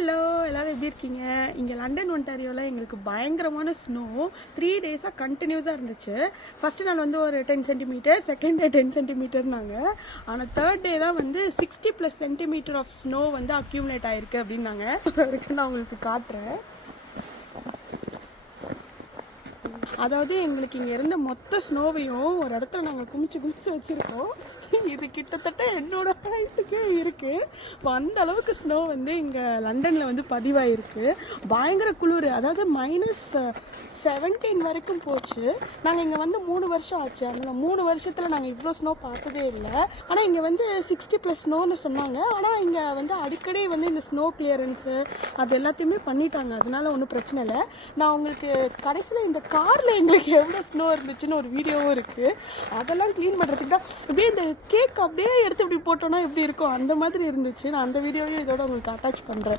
Hello எல்லாரும் எப்படி இருக்கீங்க? இங்கே லண்டன் ஒன்டாரியோவில் எங்களுக்கு பயங்கரமான ஸ்னோ த்ரீ டேஸாக கண்டினியூஸாக இருந்துச்சு. ஃபஸ்ட்டு நாள் வந்து ஒரு ten centimetre second day ten சென்டிமீட்டர்னாங்க ஆனால் தேர்ட் டே தான் வந்து sixty plus centimetre of snow வந்து அக்யூமுலேட் ஆயிருக்கு அப்படின்னாங்க. இருக்கு நான் உங்களுக்கு காட்டுறேன். அதாவது எங்களுக்கு இங்கே இருந்த மொத்த ஸ்னோவையும் ஒரு இடத்துல நாங்கள் குமிச்சு குமிச்சு வச்சுருக்கோம். இது கிட்டத்தட்ட என்னோட ஹைட்டுக்கே இருக்கு. இப்போ அந்த அளவுக்கு ஸ்னோ வந்து இங்கே லண்டனில் வந்து பதிவாயிருக்கு. பயங்கர குளிர். அதாவது மைனஸ் செவன்டீன் வரைக்கும் போச்சு. நாங்கள் இங்கே வந்து மூணு வருஷம் ஆச்சு. அதனால் மூணு வருஷத்தில் நாங்கள் இவ்வளோ ஸ்னோ பார்த்ததே இல்லை. ஆனால் இங்கே வந்து சிக்ஸ்டி ப்ளஸ் ஸ்னோன்னு சொன்னாங்க. ஆனால் இங்கே வந்து அடிக்கடி வந்து இந்த ஸ்னோ கிளியரன்ஸு அது எல்லாத்தையுமே பண்ணிட்டாங்க. அதனால ஒன்றும் பிரச்சனை இல்லை. நான் உங்களுக்கு கடைசியில் இந்த காரில் எங்களுக்கு எவ்வளோ ஸ்னோ இருந்துச்சுன்னு ஒரு வீடியோவும் இருக்குது அதெல்லாம் க்ளீன் பண்ணுறதுக்கு தான். இப்படியே இந்த கேக் அப்படியே எடுத்து இப்படி போட்டோன்னா எப்படி இருக்கும்? அந்த மாதிரி இருந்துச்சு. நான் அந்த வீடியோவையும் இதோட உங்களுக்கு அட்டாச் பண்ணுறேன்